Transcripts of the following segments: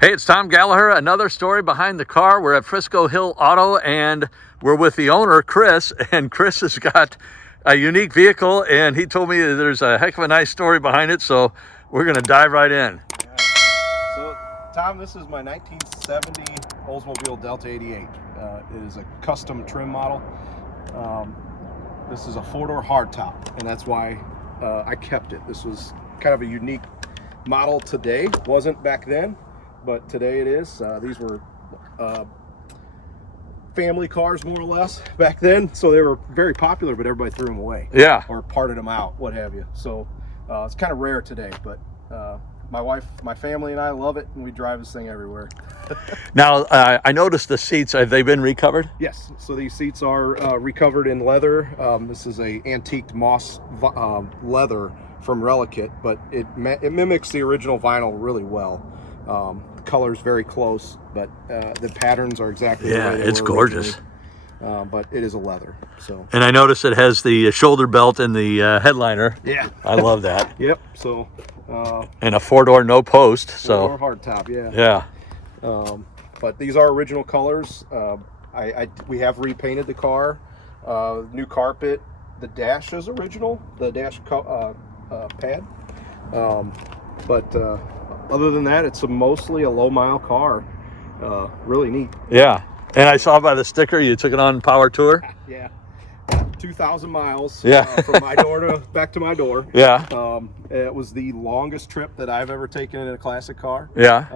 Hey, it's Tom Gallagher. Another story behind the car. We're at Frisco Hill Auto, and we're with the owner, Chris. And Chris has got a unique vehicle, and he told me that there's a heck of a nice story behind it. So we're going to dive right in. Yeah. So, Tom, this is my 1970 Oldsmobile Delta 88. It is a custom trim model. This is a four-door hardtop, and that's why I kept it. This was kind of a unique model today. Wasn't back then, but today it is. These were family cars, more or less, back then, so they were very popular, but everybody threw them away. Yeah. Or parted them out, what have you. So it's kind of rare today, but my wife, my family, and I love it, and we drive this thing everywhere. Now, I noticed the seats, have they been recovered? Yes, so these seats are recovered in leather. This is a antiqued moss leather from Relicate, but it mimics the original vinyl really well. The color's very close, but the patterns are exactly the way they it's were gorgeous. But it is a leather. So. And I noticed it has the shoulder belt and the headliner. Yeah. I love that. Yep. So. And a four-door no post. So. Four-door hardtop. Yeah. Yeah. But these are original colors. We have repainted the car. New carpet. The dash is original. The dash pad. But other than that, it's mostly a low-mile car. Really neat. Yeah. And I saw by the sticker you took it on Power Tour. Yeah. 2,000 miles. Yeah. From my door to back to my door. Yeah. It was the longest trip that I've ever taken in a classic car. Yeah.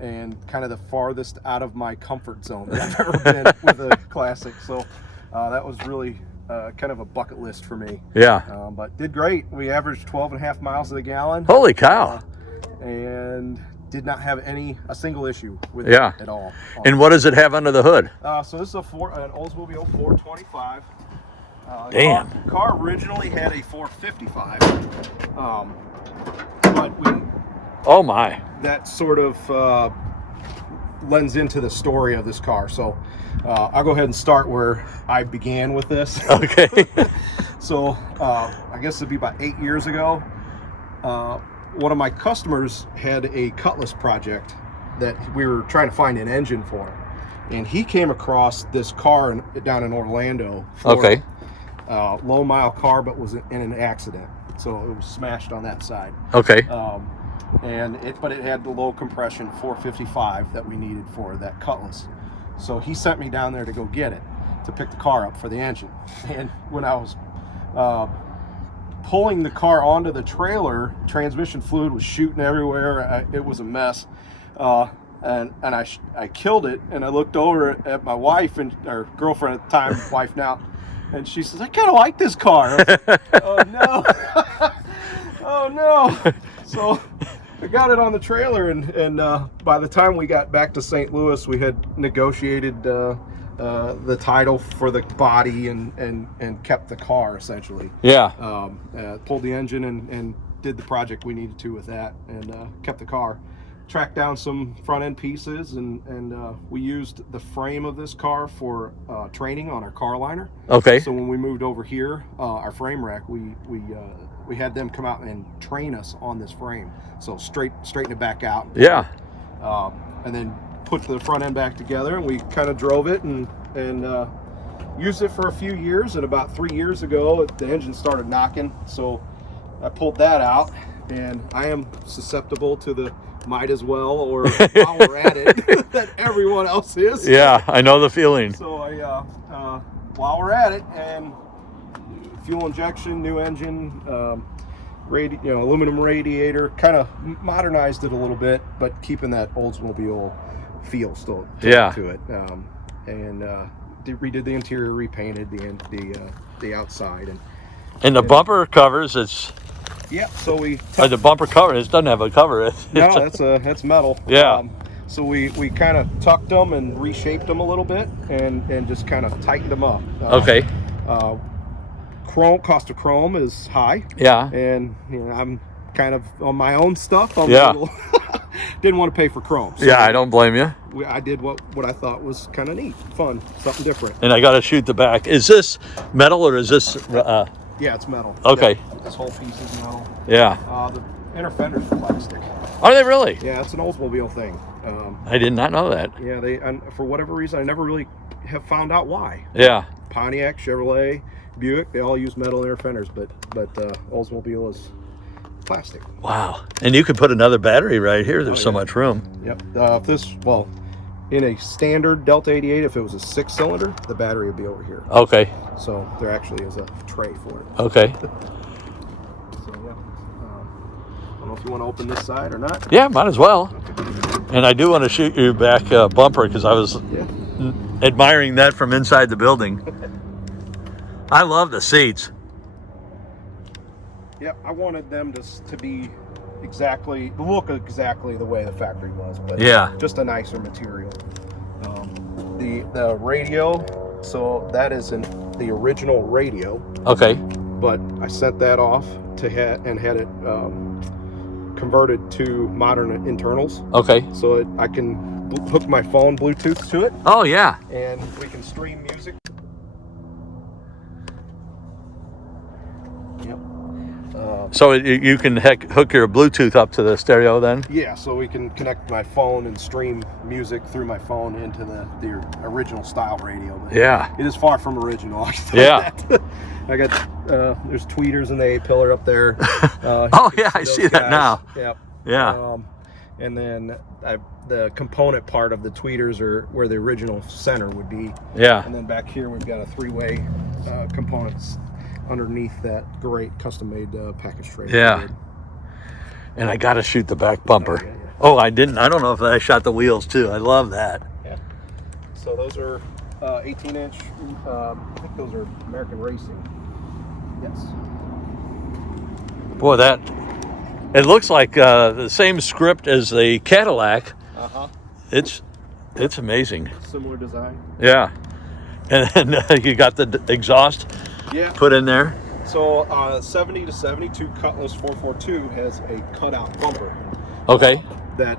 And kind of the farthest out of my comfort zone that I've ever been with a classic. So that was really kind of a bucket list for me. Yeah. But did great. We averaged 12.5 miles to the gallon. Holy cow. And did not have a single issue with Yeah. it at all. And what does it have under the hood? So this is an Oldsmobile 425. Damn. The car originally had a 455. But Oh my. that sort of lends into the story of this car. So I'll go ahead and start where I began with this. Okay. So I guess it'd be about 8 years ago. One of my customers had a Cutlass project that we were trying to find an engine for. And he came across this car down in Orlando, Florida. Okay. Low mile car, but was in an accident. So it was smashed on that side. Okay. But it had the low compression 455 that we needed for that Cutlass. So he sent me down there to go get it, to pick the car up for the engine. And when I was pulling the car onto the trailer, transmission fluid was shooting everywhere. It was a mess. And I killed it, and I looked over at my wife, or girlfriend at the time, wife now, and she says, I kind of like this car. I was like, oh no. Oh no. So I got it on the trailer, and by the time we got back to St. Louis, we had negotiated the title for the body and kept the car essentially. Yeah. Pulled the engine and did the project we needed to with that, and kept the car. Tracked down some front end pieces, and we used the frame of this car for training on our car liner. Okay. So when we moved over here, our frame rack, we had them come out and train us on this frame. So straighten it back out. Yeah. And then put the front end back together, and we kind of drove it and used it for a few years. And about 3 years ago, the engine started knocking, so I pulled that out. And I am susceptible to the might as well, or while we're at it, that everyone else is. Yeah, I know the feeling. So while we're at it, and fuel injection, new engine, aluminum radiator, kind of modernized it a little bit, but keeping that Oldsmobile feel still to it. Redid the interior, repainted the outside, And the bumper covers, it's yeah. So the bumper cover, it doesn't have a cover. No, that's metal. Yeah. So we kind of tucked them and reshaped them a little bit, and just kind of tightened them up. Okay. Cost of chrome is high. Yeah. And I'm kind of on my own stuff. I'm Yeah. Didn't want to pay for chrome. So Yeah, I don't blame you. I did what I thought was kind of neat, fun, something different. And I got to shoot the back. Is this metal or is this? Yeah, it's metal. Okay. Yeah, this whole piece is metal. Yeah. The inner fenders are plastic. Are they really? Yeah, it's an Oldsmobile thing. I did not know that. Yeah, for whatever reason, I never really have found out why. Yeah. Pontiac, Chevrolet, Buick, they all use metal inner fenders, but Oldsmobile is plastic. Wow. And you could put another battery right here. There's so much room. Yep. In a standard Delta 88, if it was a 6-cylinder, the battery would be over here. Okay. So there actually is a tray for it. Okay. So yeah. I don't know if you want to open this side or not. Yeah, might as well. And I do want to shoot you back bumper because I was admiring that from inside the building. I love the seats. Yep, I wanted them to be look exactly the way the factory was, but just a nicer material. The radio, so that is the original radio. Okay. But I sent that off to had it converted to modern internals. Okay. So I can hook my phone Bluetooth to it. Oh yeah. And we can stream music. Yep. So you can hook your Bluetooth up to the stereo then? Yeah, so we can connect my phone and stream music through my phone into the original style radio. But yeah. It is far from original. I can tell you that. I got, there's tweeters in the A-pillar up there. Oh yeah, I see that now. Yep. Yeah. And then the component part of the tweeters are where the original center would be. Yeah. And then back here we've got a 3-way components underneath that great custom-made package tray. Yeah. And I got to shoot the back bumper. Oh, I didn't. I don't know if I shot the wheels too. I love that. Yeah. So those are 18-inch. I think those are American Racing. Yes. Boy, it looks like the same script as the Cadillac. Uh-huh. It's amazing. Similar design. Yeah. And then you got the exhaust put in there. So 70 to 72 Cutlass 442 has a cutout bumper. Okay. That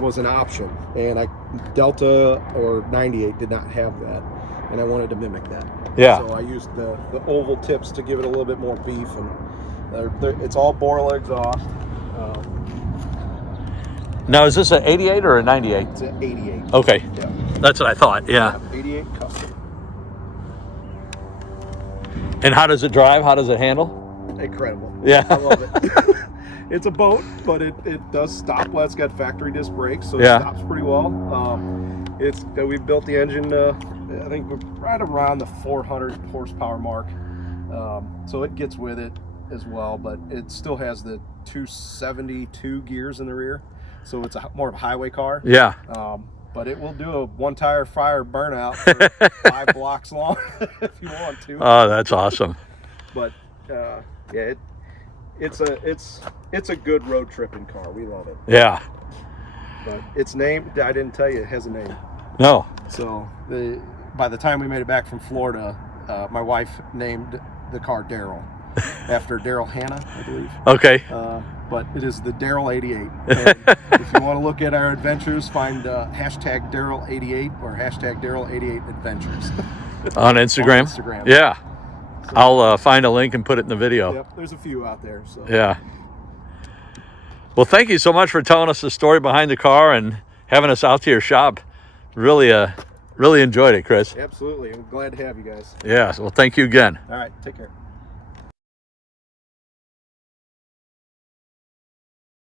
was an option, and Delta or 98 did not have that, and I wanted to mimic that. Yeah. So I used the oval tips to give it a little bit more beef, and it's all Borla exhaust. Now, is this an 88 or a 98? It's an 88. Okay. Yeah. That's what I thought. Yeah. 88 custom. And how does it drive? How does it handle? Incredible. Yeah. I love it. It's a boat, but it does stop. It's got factory disc brakes, so it stops pretty well. We built the engine, I think right around the 400 horsepower mark. So it gets with it as well, but it still has the 272 gears in the rear. So it's more of a highway car. Yeah. But it will do a one-tire fire burnout for 5 blocks long if you want to. Oh, that's awesome. But yeah, it's a good road tripping car. We love it. Yeah. But its name, I didn't tell you, it has a name. No. So by the time we made it back from Florida, my wife named the car Daryl after Daryl Hannah, I believe. Okay. But it is the Daryl 88. And if you want to look at our adventures, find hashtag Daryl88 or hashtag Daryl88 Adventures. On Instagram? On Instagram. Yeah. So, I'll find a link and put it in the video. Yep, there's a few out there. So. Yeah. Well, thank you so much for telling us the story behind the car and having us out to your shop. Really enjoyed it, Chris. Absolutely. I'm glad to have you guys. Yeah. Well, thank you again. All right. Take care.